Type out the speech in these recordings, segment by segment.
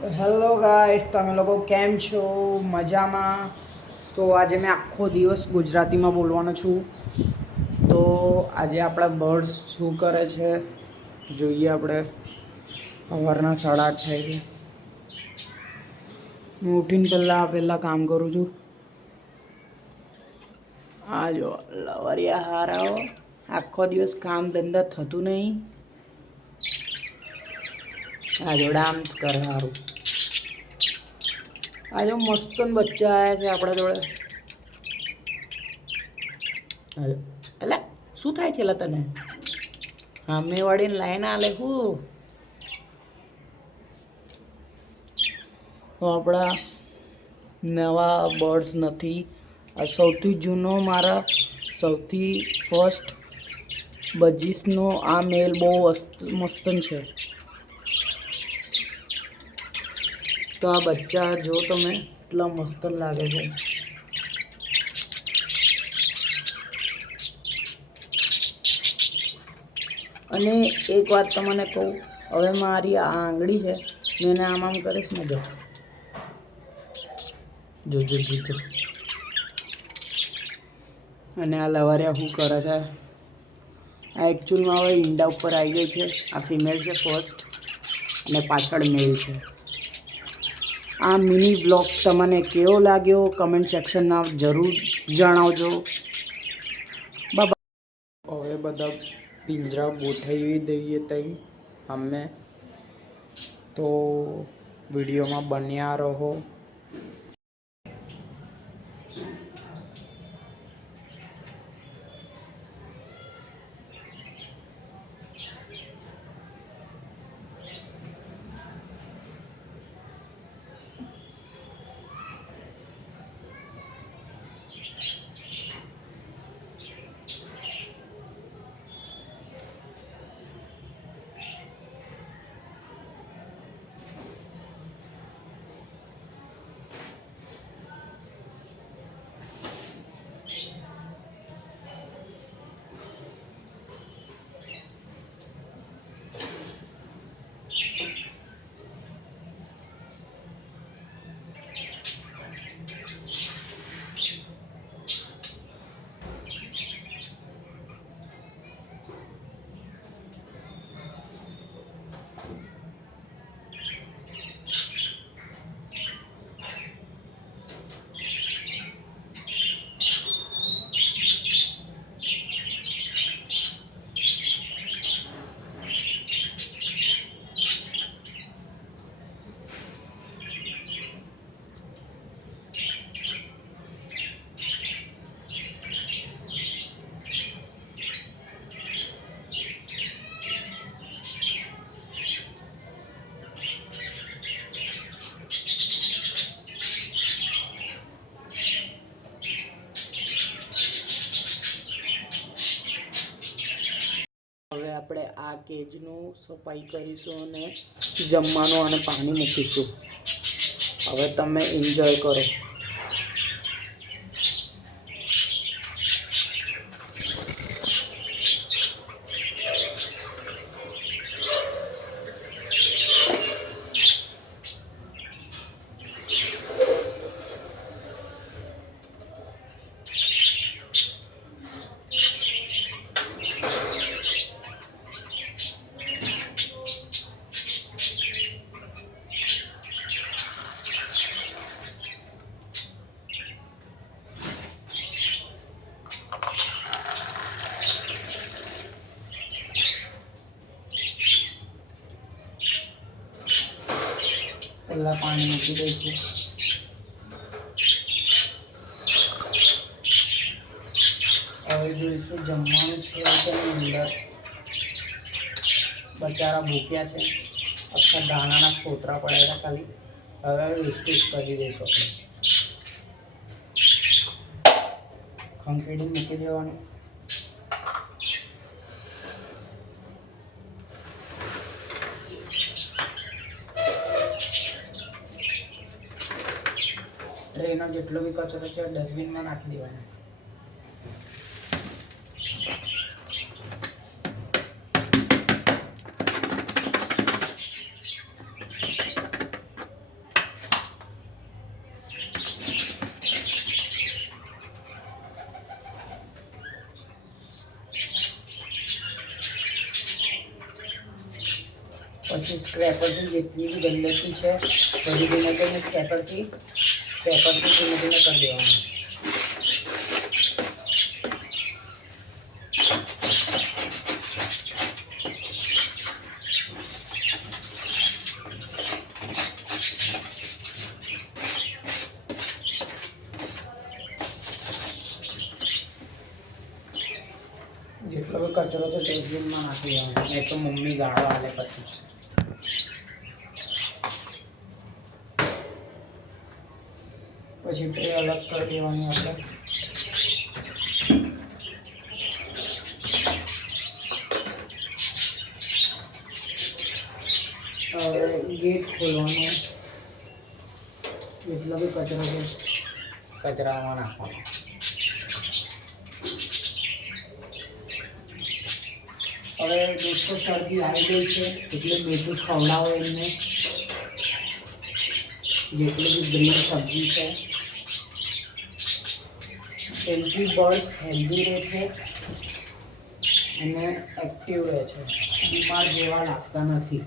Hello guys, તમે લોકો કેમ છો? મજામાં? તો આજે મેં આખો દિવસ ગુજરાતીમાં બોલવાનો છું. તો આજે આપણા બર્ડ્સ શું કરે છે જોઈએ. આપણે સવારના 8:30 થાય છે. હું ઉઠીને પહેલાં કામ કરું છું. આ જો લવરિયા હારાઓ, આખો દિવસ કામ ધંધા થતું નહીં. આ જો ડાન્સ કરે સારું. આ જો મસ્ત બચ્ચા આવ્યા છે આપણા જોડે. એટલે શું થાય છે તને? સામે વાળીને લાઈન આલે હું આપણા નવા બર્ડ્સ નથી. આ સૌથી જૂનો, મારા સૌથી ફર્સ્ટ બજીસનો આ મેલ બહુ મસ્તન છે. તો આ બચ્ચા જો તમે એટલા મસ્ત લાગે છે. અને એક વાત તમને કહું, હવે મારી આ આંગળી છે, મેં એને આમ કરીશ ને, જો. અને આ લવારિયા શું કરે છે? આ એકચ્યુઅલમાં હવે ઈંડા ઉપર આવી ગઈ છે. આ ફિમેલ છે ફર્સ્ટ, અને પાછળ મેલ છે. આ મિની બ્લોગ તમને કેવો લાગ્યો કમેન્ટ સેક્શનમાં જરૂર જણાવજો. બાય. હવે બધા પિંજરા ગોઠવી દઈએ તઈ અમે. તો વિડીયોમાં બન્યા રહો. હવે આપણે આ કેજનું સફાઈ કરીશું અને જમવાનું અને પાણી મૂકીશું. હવે તમે એન્જોય કરો. પહેલાં પાણી મૂકી દઈશું. હવે જોઈશું જમવાનું છે કે અંદર. બચારા ભૂખ્યા છે, આખા દાણાના ખોતરા પડ્યા હતા ખાલી. હવે વેસ્ટેજ કરી દઈશું આપણે. ખંખેડી મૂકી દેવાનું. ટ્રેનો જેટલો બી કચરો છે ડસ્ટબિનમાં નાખી દેવાનો. પછી સ્ક્રેપરથી જેટલી બી ગંદકી છે બધી ધીમે ધીમે સ્ક્રેપરથી ધીમે ધીમે કરી દેવાનું. જેટલો બી કચરો છે ડસ્ટબિનમાં નાખી દેવાનો, નહીં તો મમ્મી ગાળો આલે પછી. પછી ટ્રે અલગ કરી દેવાની આપણે. હવે ગેટ ખોલવાનો, જેટલો બી કચરો છે કચરામાં નાખવાનો. હવે દોસ્તો શરદી આવી ગઈ છે એટલે મીઠું ખવડાવો એમને. જેટલી બી ગ્રીન સબ્જી છે એનાથી બર્ડ્સ હેલ્ધી રહે છે અને એક્ટિવ રહે છે, બીમાર જેવા લાગતા નથી.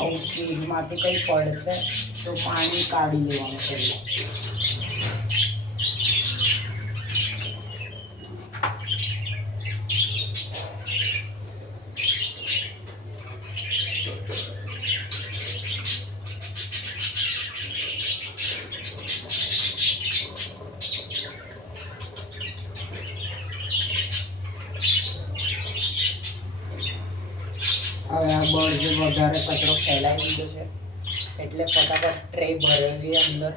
આવું ફ્રીજમાંથી કંઈ પડશે તો પાણી કાઢી લેવાનું પહેલાં. હવે આ બર્ડ વધારે કચરો ફેલાઈ દીધો છે એટલે ફટાફટ ટ્રે ભરેલી અંદર,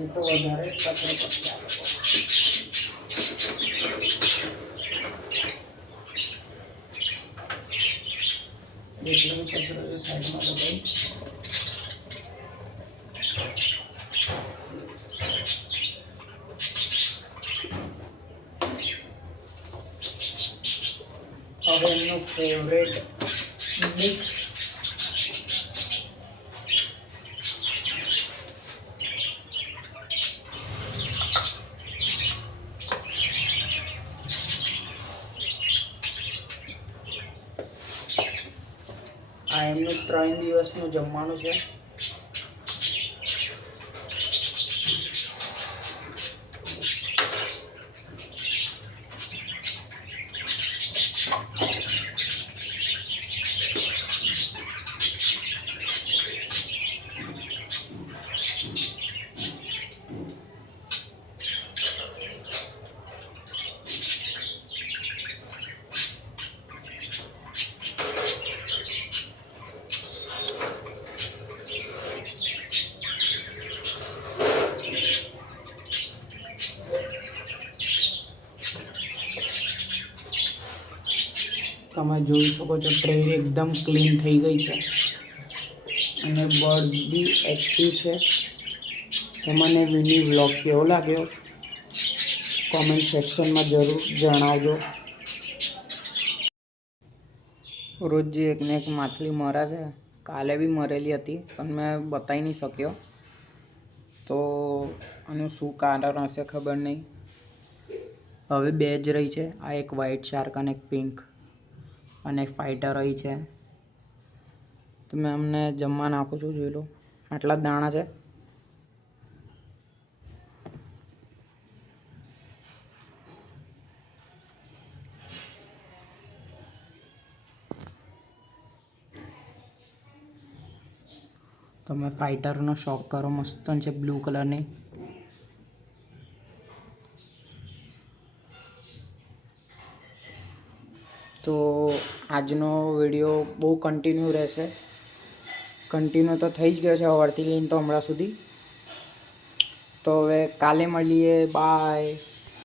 એ તો વધારે કચરો પછી આવે. જેટલો બી કચરો છે સાઈડમાં બધાય હવે એમનું ફેવરેટ મિક્સ આ એમનું 3 દિવસનું જમવાનું છે. તમે જોઈ શકો છો ટ્રે એકદમ ક્લીન થઈ ગઈ છે અને બર્ડ્સ બી એક્ટિવ છે. તમને મિની વ્લોગ કેવો લાગ્યો કોમેન્ટ સેક્શનમાં જરૂર જણાવજો. રોજ જે એકને એક માછલી મરે છે, કાલે બી મરેલી હતી પણ મેં બતાવી નહીં શક્યો, તો આનું શું કારણ હશે ખબર નહીં. હવે 2 જ રહી છે, આ એક વ્હાઇટ શાર્ક અને એક પિંક, અને ફાઇટર રહી છે. તો મેં અમને જમવા નાખું છું, જોઈ લો આટલા જ દાણા છે. તમે ફાઇટરનો શોખ કરો, મસ્ત છે બ્લુ કલરની. તો આજનો વિડીયો બહુ કન્ટિન્યુ રહેશે. કન્ટિન્યુ તો થઈ જ ગયો છે સવારથી લઈને તો હમણાં સુધી. તો હવે કાલે મળીએ. બાય.